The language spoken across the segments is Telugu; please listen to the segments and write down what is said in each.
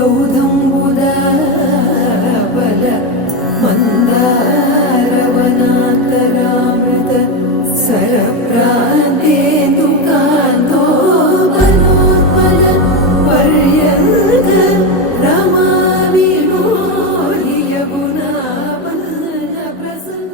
ಸೌಧಂಬುದ ಬಲ ಮಂದಾರವನಾಂತರಾಮೃತ ಸರಪ್ರಾಂತೇಂದು ಕಾಂತೋ ಬಲೋತ್ಪಲ ಪರ್ಯಂತ ರಮಾ ವಿಮೋಹಿ ಯಮುನಾ ಬಲ್ಲ ಪ್ರಸನ್ನ.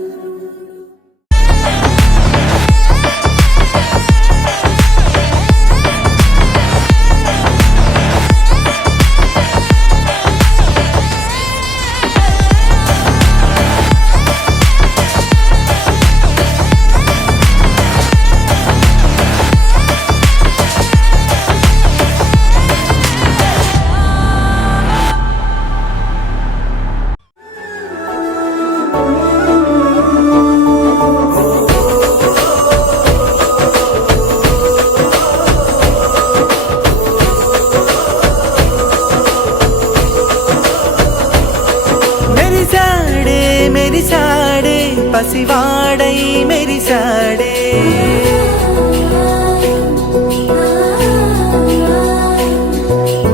మెరిసాడే పసివాడై మెరిసాడే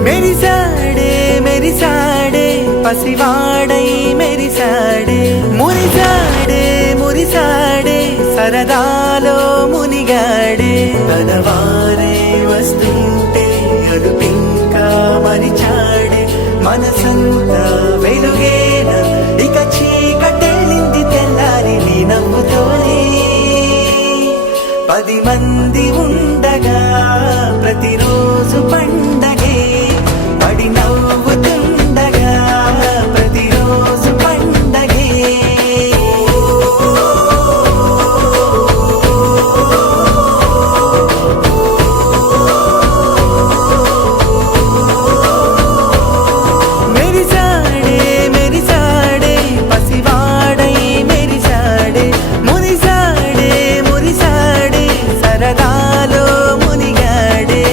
మెరిసాడే మెరిసాడే పసివాడై మెరిసాడే మురిసాడే మురిసాడే సరదాలో మునిగాడే తనవారే వస్తుంటే అడుపింకా మరిచాడే మనసంతా వెలుగేన ఇక చీకటెళ్ళింది తెల్లారి నీ నవ్వుతోనే 10 మంది ఉండగా ప్రతిరోజు పండగే పడి నవ్వుతుండగా ప్రతిరోజు పండగే మెరిసాడే మెరిసాడే పసివాడై మెరిసాడే మురిసాడే మురిసాడే సరదాలో మునిగాడే.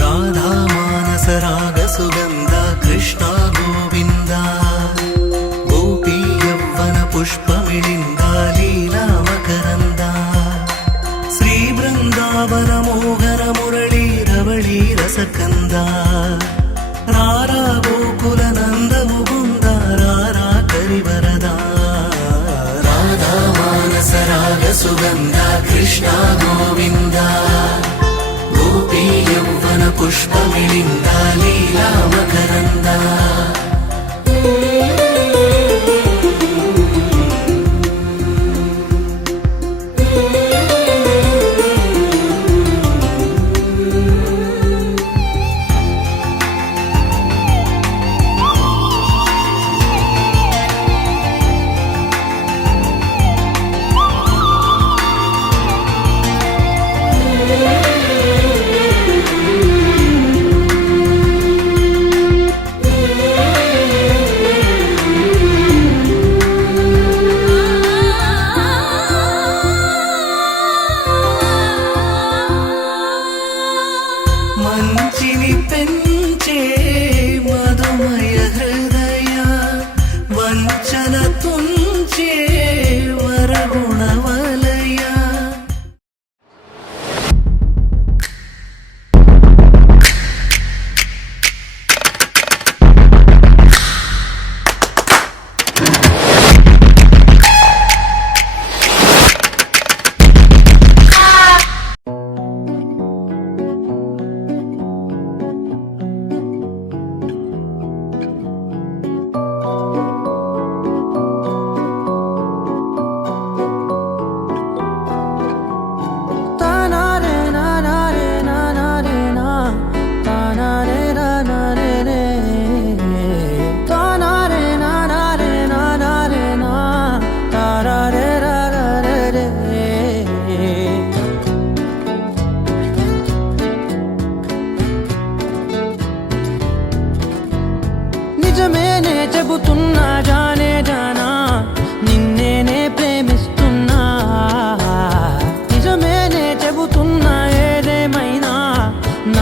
రాధా మానస రాగ సుగంధ కృష్ణ గోవింద గోపీ యవ్వన పుష్పమిళింద లీలా మకరంద శ్రీ బృందావన మోహన మురళీ రవళీ రసకంద రారా గోకుల నంద ముకుంద రారా కరివరద రాధా మానస రాగ సుగంధ కృష్ణ గోవింద గోపీ యవ్వన పుష్పమిళింద లీలా మకరంద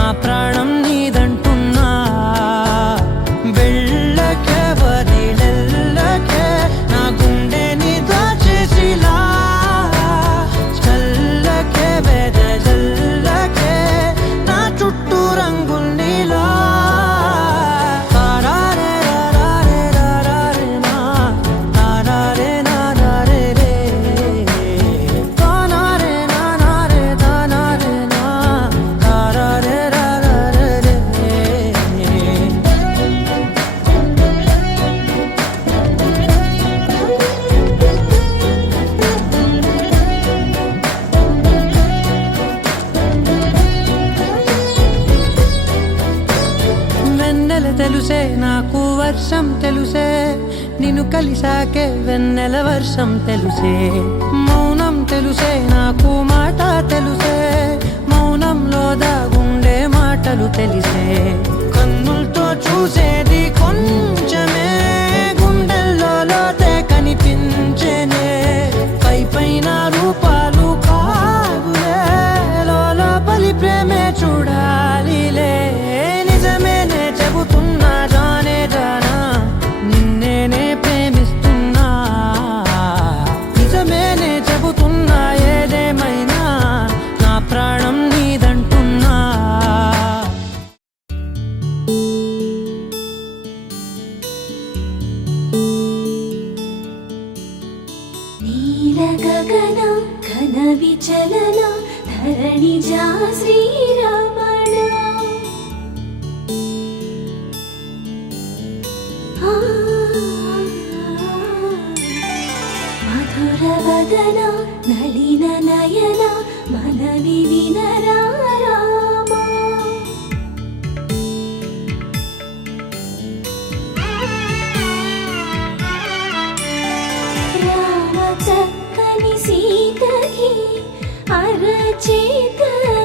నా ప్రాణం నీదంటున్నా. వెళ్ళకే వదిలెళ్ళకే నా గుండెని దాచేసిలా, చల్లకే వెదజల్లకే నా చుట్టూ రంగులు నీలా. తారారే రారే రారే నా, తారారే నారే రే, తానారే నారే తానారే నా, తారారే రారే రే. వెన్నెల తెలుసే నాకు వర్షం తెలుసే, నిన్ను కలిసాకే వెన్నెల వర్షం తెలుసే. మౌనం తెలుసే నాకు మాట తెలుసే, మౌనంలో దాగుండే మాటలు తెలిసే. కన్నులతో చూసేది కొంచెమే, గుండెల్లో లోతే కనిపించేనే. పై పైన రూపాలు కాదులే, లోపలి ప్రేమే చూడాలిలే. నిజమేనే చెబుతున్నా జానే జానా, నిన్నేనే ప్రేమిస్తున్నా. నిజమేనే చెబుతున్నా ఏదేమైనా నా ప్రాణం నీదంటున్నా. నీల గగన ఘన విచలన ధరణిజా శ్రీరమణ. మధుర వదన నళిన నయన మనవి వినరా రామా. రామ చక్కని సీతకి అరచేత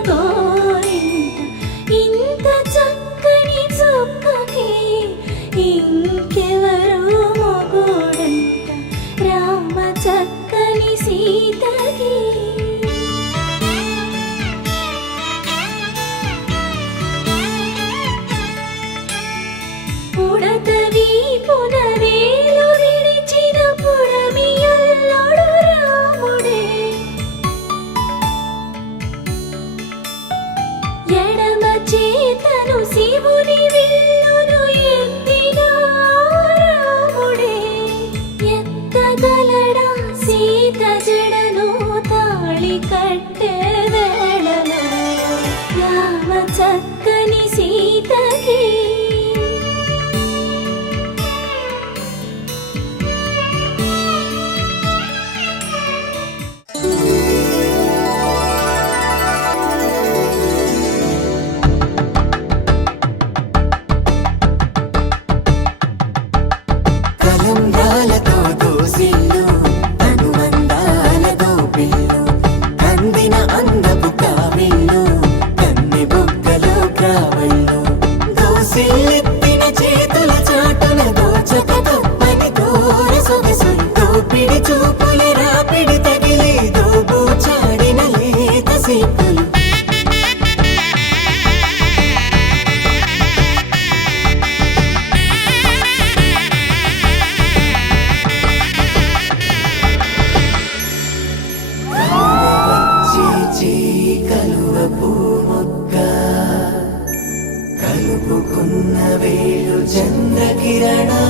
గోరింట, ఇంత చక్కని చుక్కకి ఇంకెవరు మొగుడంట. రామ చక్కని సీతకి ఉడతవి పునవేలు విడిచిన పుడమియల్లుడు రాముడే. ఎడమ చేతను శివుని విల్లును ఎత్తిన రాముడే. ఎత్తగలడా సీత జడను తాళి కట్టే వేళలో, రామ చక్కని సీతకి కలంబ్రాలతో దోసిళ్ళు, అనుబంధాలతో పిల్లు, అందిన అందపు కావిళ్ళు, కన్నె బుగ్గలో గ్రావళ్ళు. దోసిళ్ళెత్తిన చేతుల చాటున దోచక తప్పని దూర సొగసులు, దోపిడి చూపుల రాపిడి తగిలి దోబూచాడిన లేత సీపులు. కలువ పూమొక్క కలుపుకున్న వేళు చంద్రకిరణాలు,